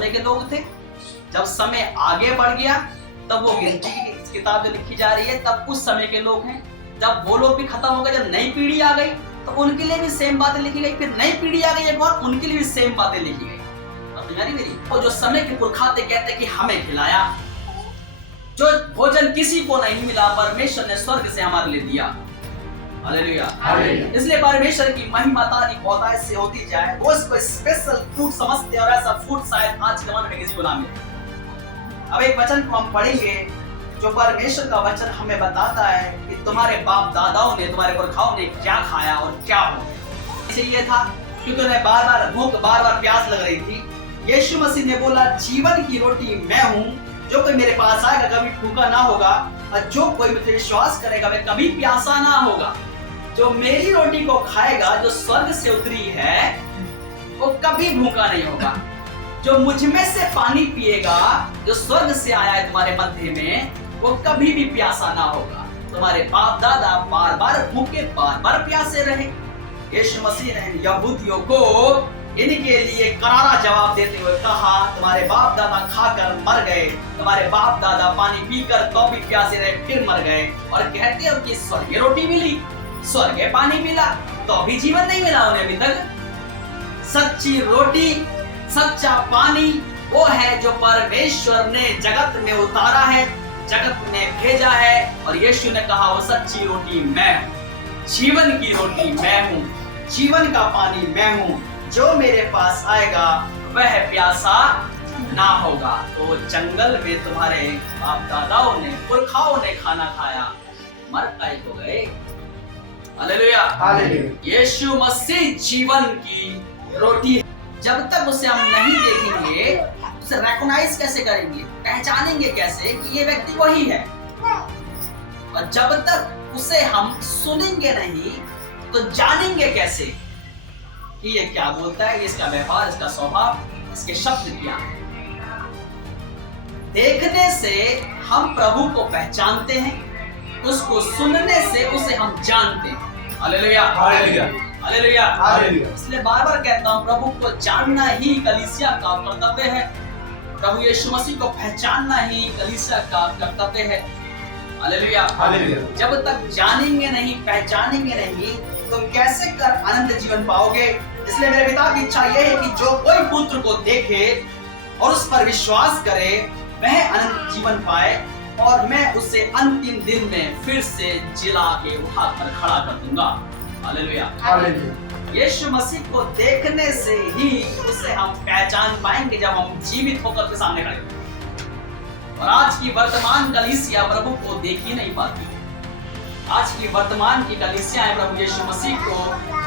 समय के लोग थे। जब समय आगे बढ़ गया तब वो गिनती की किताब जो लिखी जा रही है तब उस समय के लोग हैं। जब वो लोग भी खत्म हो गए, जब नई पीढ़ी आ गई तो उनके लिए भी सेम बातें लिखी गई। फिर नई पीढ़ी आ गई एक और, उनके लिए भी सेम बातें लिखी गई। अब यानी मेरी वो जो समय के पुरखा थे कहते कि हमें खिलाया, जो भोजन किसी को नहीं मिला परमेश्वर ने स्वर्ग से हमारे लिए दिया। हालेलुया। इसलिए परमेश्वर की महिमा तारीफ बहुतायत से होती जाए। वो इसको स्पेशल फूड समझते और ऐसा फूड शायद आज के जमाने में किसी को ना मिले। अब एक वचन को हम पढ़ेंगे जो परमेश्वर का वचन हमें बताता है कि तुम्हारे बाप दादाओं ने, तुम्हारे पुरखाओं ने क्या खाया और क्या हो। इसे ये था क्योंकि उन्हें बार बार भूख, बार बार प्यास लग रही थी। यीशु मसीह ने बोला जीवन की रोटी मैं हूँ, जो कोई मेरे पास आएगा कभी भूखा ना होगा और जो कोई मुझे विश्वास करेगा वह कभी प्यासा ना होगा। जो मेरी रोटी को खाएगा जो स्वर्ग से उतरी है वो कभी भूखा नहीं होगा। जो मुझ में से पानी पिएगा जो स्वर्ग से आया है तुम्हारे मध्य में वो कभी भी प्यासा ना होगा। तुम्हारे बाप दादा बार बार भूखे बार बार प्यासे रहे। यीशु मसीह ने यहूदियों को इनके लिए करारा जवाब देते हुए कहा तुम्हारे बाप दादा खाकर मर गए, तुम्हारे बाप दादा पानी पीकर तो भी प्यासे रहे फिर मर गए, और कहते हो कि स्वर्गीय रोटी मिली, स्वर्गीय पानी मिला तो भी जीवन नहीं मिला उन्हें अभी तक। सच्ची रोटी, सच्चा पानी वो है जो परमेश्वर ने जगत में उतारा है, जगत में भेजा है। और यीशु ने कहा वो सच्ची रोटी मैं हूँ, जीवन की रोटी मैं हूँ, जीवन का पानी मैं हूँ। जो मेरे पास आएगा वह प्यासा ना होगा। तो जंगल में तुम्हारे बाप दादाओं ने, पुरखाओं ने खाना खाया, मर काय हो गए। हालेलुया। यीशु मसीह जीवन की रोटी है। जब तक उसे हम नहीं देखेंगे उसे रिकॉग्नाइज कैसे करेंगे, पहचानेंगे कैसे कि ये व्यक्ति वही है। और जब तक उसे हम सुनेंगे नहीं तो जानेंगे कैसे कि ये क्या बोलता है, इसका व्यवहार, इसका स्वभाव, इसके शब्द क्या है। देखने से हम प्रभु को पहचानते हैं, उसको सुनने से उसे हम जानते हैं। Hallelujah, hallelujah, hallelujah, hallelujah. इसलिए बार बार कहता हूँ प्रभु को जानना ही कलीसिया का कर्तव्य है। प्रभु यीशु मसीह को पहचानना ही कलीसिया का कर्तव्य है। Hallelujah, hallelujah. जब तक जानेंगे नहीं, पहचानेंगे नहीं तो कैसे कर अनंत जीवन पाओगे। इसलिए मेरे पिता की इच्छा यह है कि जो कोई पुत्र को देखे और उस पर विश्वास करे वह अनंत जीवन पाए, और मैं उसे अंतिम दिन में फिर से जिला के उठाकर खड़ा कर दूंगा। Hallelujah, hallelujah. यीशु मसीह को देखने से ही उसे हम पहचान पाएंगे जब हम जीवित होकर के सामने खड़े होंगे। और आज की वर्तमान कलीसिया प्रभु को देख ही नहीं पाती। आज की वर्तमान की कलीसियाएं प्रभु यीशु मसीह को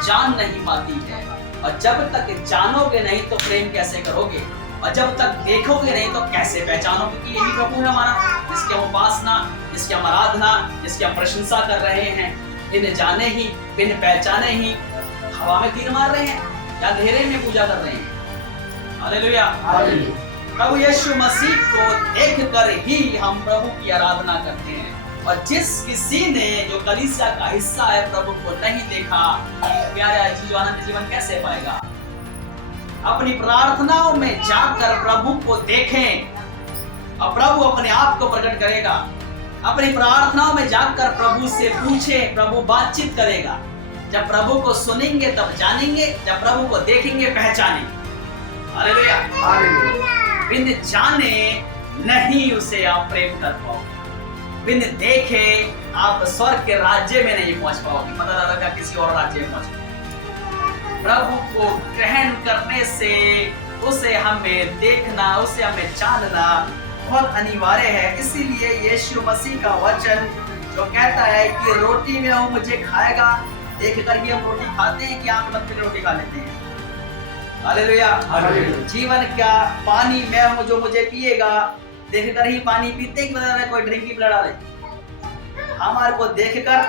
जान नहीं पाती है। और जब तक जानोगे नहीं तो प्रेम कैसे करोगे, और जब तक देखोगे नहीं तो कैसे पहचानोगे कि यही प्रभु है हमारा, जिसकी हम उपासना, जिसकी हम आराधना, जिसकी हम प्रशंसा कर रहे हैं। बिन जाने ही, बिन पहचाने ही हवा में तीर मार रहे हैं या अंधेरे में पूजा कर रहे हैं। Hallelujah, hallelujah. प्रभु यीशु मसीह को देखकर ही हम प्रभु की आराधना करते हैं। और जिस किसी ने जो कलीसिया का हिस्सा है प्रभु को नहीं देखा, प्यारे चीजों अनंत जीवन कैसे पाएगा। अपनी प्रार्थनाओं में जाकर प्रभु को देखें और प्रभु अपने आप को प्रकट करेगा। अपनी प्रार्थनाओं में जाकर प्रभु से पूछे, प्रभु बातचीत करेगा। जब प्रभु को सुनेंगे तब जानेंगे, जब प्रभु को देखेंगे पहचानेंगे। Hallelujah, hallelujah. बिन जाने नहीं उसे आप प्रेम कर पाओगे, बिन देखे आप स्वर्ग के राज्य में नहीं पहुंच पाओगे। पता लगा किसी और राज्य में पहुंच। प्रभु को ग्रहण करने से उसे हमें देखना, उसे हमें जानना बहुत अनिवार्य है। इसीलिए यीशु मसीह का वचन जो कहता है कि रोटी में वो मुझे खाएगा, देख कर हम रोटी खाते हैं कि आंख बंद करके रोटी खा लेते हैं। Hallelujah, hallelujah. जीवन क्या पानी मैं हूँ जो मुझे पिएगा, देख कर ही पानी पीते हैं कि बता रहे कोई ड्रिंक की पिला रहे। हमारे को देखकर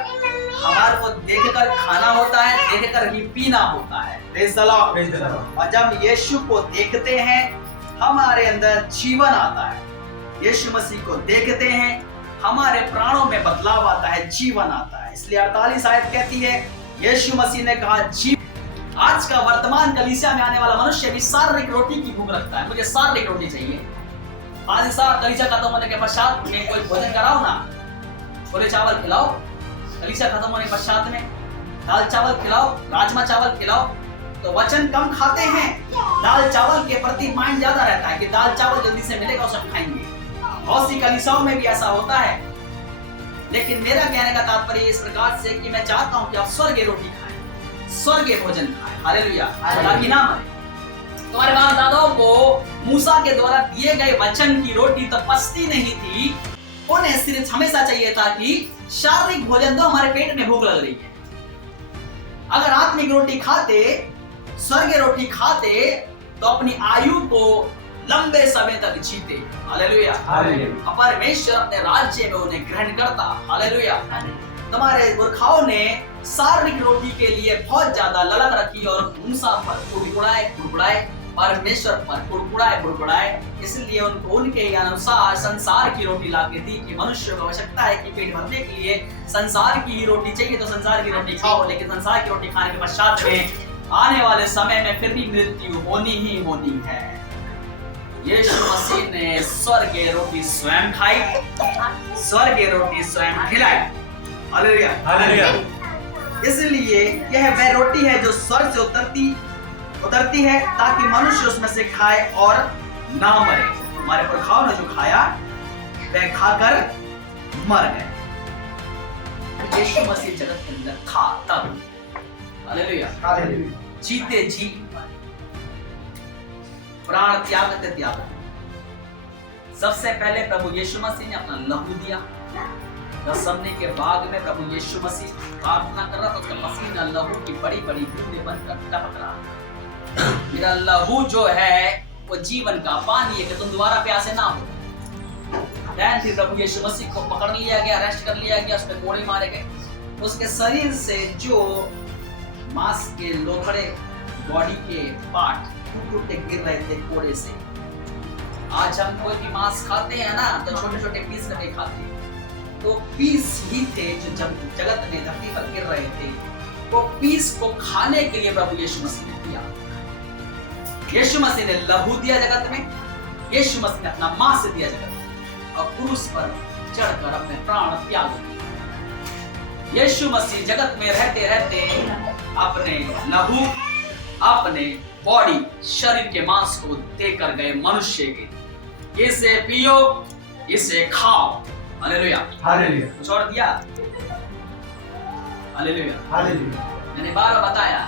खाना होता है, देखकर ही पीना होता है। Praise the Lord. और जब यीशु को देखते हैं हमारे अंदर जीवन आता है। यीशु मसीह को देखते हैं हमारे प्राणों में बदलाव आता है, जीवन आता है। इसलिए 48 आयत कहती है यीशु मसीह ने कहा आज का वर्तमान कलीसिया में आने वाला मनुष्य भी शारीरिक रोटी की भूख रखता है, मुझे शारीरिक रोटी चाहिए। आज सारा कलीसिया खत्म होने के पश्चात में कोई भोजन कराओ ना, छोले चावल खिलाओ। कलीसिया खत्म होने के पश्चात में दाल चावल खिलाओ, राजमा चावल खिलाओ, तो वचन कम खाते हैं। दाल चावल के प्रति माइंड ज्यादा रहता है कि दाल चावल जल्दी से मिलेगा, उसे खाएंगे। बहुत सी कलीसियाओं में भी ऐसा होता है। लेकिन मेरा कहने का तात्पर्य इस प्रकार से कि मैं चाहता हूं कि आप स्वर्गीय रोटी खाएं, स्वर्गीय भोजन खाएं। हालेलुया, ताकि ना मरे। तुम्हारे बाप दादाओं को मूसा के द्वारा दिए गए वचन की रोटी तो पचती नहीं थी, उन्हें सिर्फ हमेशा चाहिए था कि शारीरिक भोजन, तो हमारे पेट में भूख लग रही है। अगर आत्मिक रोटी खाते, स्वर्गीय रोटी खाते, तो अपनी आयु को लंबे समय तक जीते। हालेलुया। परमेश्वर अपने राज्य में उन्हें ग्रहण करता। हालेलुया। तुम्हारे मूर्खाओं ने शारीरिक रोटी के लिए बहुत ज्यादा ललक रखी और मूसा पर कुड़कुड़ाए, परमेश्वर पर कुड़कुड़ाए। इसलिए उनको उनके अनुसार संसार की रोटी लाके दी कि मनुष्य को आवश्यकता है कि पेट भरने के लिए संसार की ही रोटी चाहिए, तो संसार की रोटी खाओ। लेकिन संसार की रोटी खाने के पश्चात में आने वाले समय में फिर भी मृत्यु होनी ही होनी है। यीशु मसीह ने स्वर्गीय रोटी स्वयं खाई, स्वर्गीय रोटी स्वयं खिलाई। Hallelujah, hallelujah. इसलिए यह वह रोटी है जो स्वर्ग से उतरती है, ताकि मनुष्य उसमें से खाए और ना मरे। हमारे पुरखाओं ने जो खाया वह खाकर मर गए। यीशु मसीह जगत के अंदर था तब, हालेलुया, हालेलुया, जीते जी प्राण त्याग। सबसे पहले प्रभु यीशु मसीह ने अपना लहू दिया। गसमने के बाग में प्रभु यीशु मसीह प्रार्थना कर रहा था, उसका पसीना लहू की बड़ी बड़ी बूंदें बनकर टपक रहा। मेरा लहू जो है वो जीवन का पानी है कि तुम दोबारा प्यासे ना हो। फिर प्रभु यीशु मसीह को पकड़ लिया गया, अरेस्ट कर लिया गया, उस पर कोड़े मारे गए। उसके शरीर से जो मांस के लोथड़े, बॉडी के पार्ट टूट के गिर रहे थे कोड़े से। आज हम कोई भी मांस खाते हैं ना, तो छोटे छोटे पीस करके खाते हैं, तो पीस ही थे जो जब जगत में धरती पर गिर रहे थे। वो पीस को खाने के लिए प्रभु यीशु मसीह ने दिया। यीशु मसीह ने लहू दिया जगत में, यीशु मसीह ने अपना मांस दिया जगत में, और क्रूस पर चढ़कर अपने प्राण त्याग दिए। यीशु मसीह जगत में रहते रहते अपने लहू, अपने बॉडी, शरीर के मांस को देकर गए मनुष्य के। इसे पियो, इसे खाओ। Hallelujah, hallelujah. छोड़ दिया। Hallelujah, hallelujah. मैंने बार बताया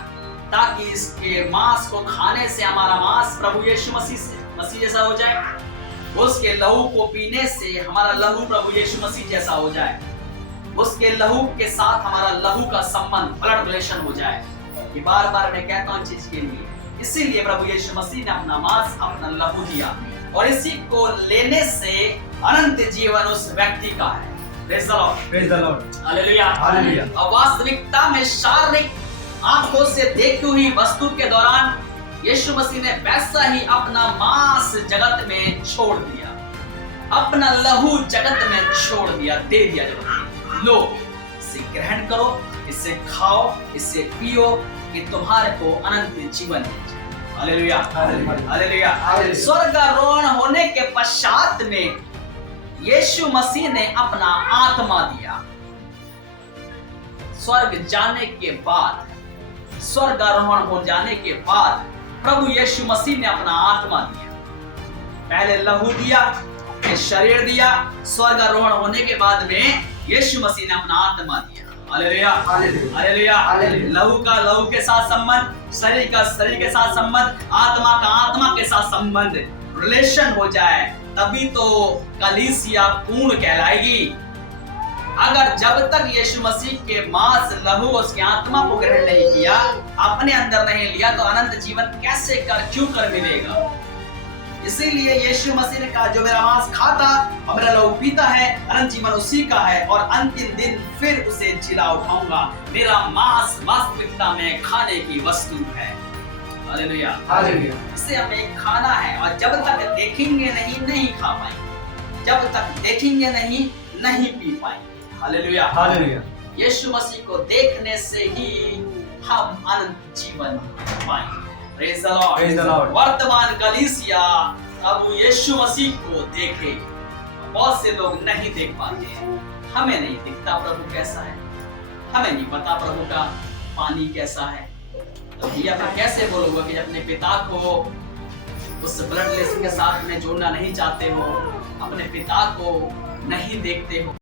ताकि इसके मांस को खाने से हमारा मांस प्रभु यीशु मसीह जैसा हो जाए, उसके लहू को पीने से हमारा लहू प्रभु यीशु मसीह जैसा हो जाए, उसके लहू के साथ हमारा लहू का संबंध, ब्लड रिलेशन हो जाए। ये बार बार मैं कहता हूं चीज के लिए। इसीलिए प्रभु यीशु मसीह ने अपना मांस, अपना लहू दिया, और इसी को लेने से अनंत जीवन उस व्यक्ति का है। Praise the Lord, praise the Lord, hallelujah, hallelujah. और वास्तविकता में शारीरिक आंखों से देखी हुई वस्तु के दौरान यीशु मसीह ने वैसा ही अपना मांस जगत में छोड़ दिया, अपना लहू जगत में छोड़ दिया, दे दिया जगत में। लो, इसे ग्रहण करो, इसे खाओ, इसे पियो, कि तुम्हारे को अनंत जीवन मिल जाए। Hallelujah, hallelujah, hallelujah. स्वर्गारोहण होने के पश्चात में यीशु मसीह ने अपना आत्मा दिया। स्वर्ग जाने के बाद, स्वर्गारोहण हो जाने के बाद प्रभु यीशु मसीह ने अपना आत्मा दिया। पहले लहू दिया, फिर शरीर दिया। स्वर्गारोहण होने के बाद में यीशु मसीह ने अपना आत्मा दिया। Hallelujah, hallelujah, hallelujah. लहू का लहू के साथ संबंध, शरीर का शरीर के साथ संबंध, आत्मा का आत्मा के साथ संबंध, रिलेशन हो जाए, तभी तो कलीसिया पूर्ण कहलाएगी। अगर जब तक यीशु मसीह के मांस, लहू, उसके आत्मा को ग्रहण नहीं किया, अपने अंदर नहीं लिया, तो अनंत जीवन कैसे क्यों कर मिलेगा। इसीलिए यीशु मसीह ने कहा, जो मेरा मांस खाता और मेरा लहू पीता है, अनंत जीवन उसी का है, और अंतिम दिन फिर उसे जिला उठाऊंगा। मेरा मांस वास्तविकता में खाने की वस्तु है। Hallelujah, hallelujah. इसे हमें खाना है, और जब तक देखेंगे नहीं खा पाएंगे, जब तक देखेंगे नहीं पी पाएंगे। Hallelujah, hallelujah. यीशु मसीह को देखने से ही हम अनंत जीवन पाएंगे। Praise the Lord. Praise the Lord. वर्तमान कलीसिया प्रभु यीशु मसीह को देखे, बहुत से लोग नहीं देख पाते हैं। हमें नहीं दिखता प्रभु कैसा है, हमें नहीं पता प्रभु का पानी कैसा है। तो भैया मैं कैसे बोलूंगा कि अपने पिता को उस ब्लड रिलेशन के साथ में जोड़ना नहीं चाहते हो, अपने पिता को नहीं देखते हो।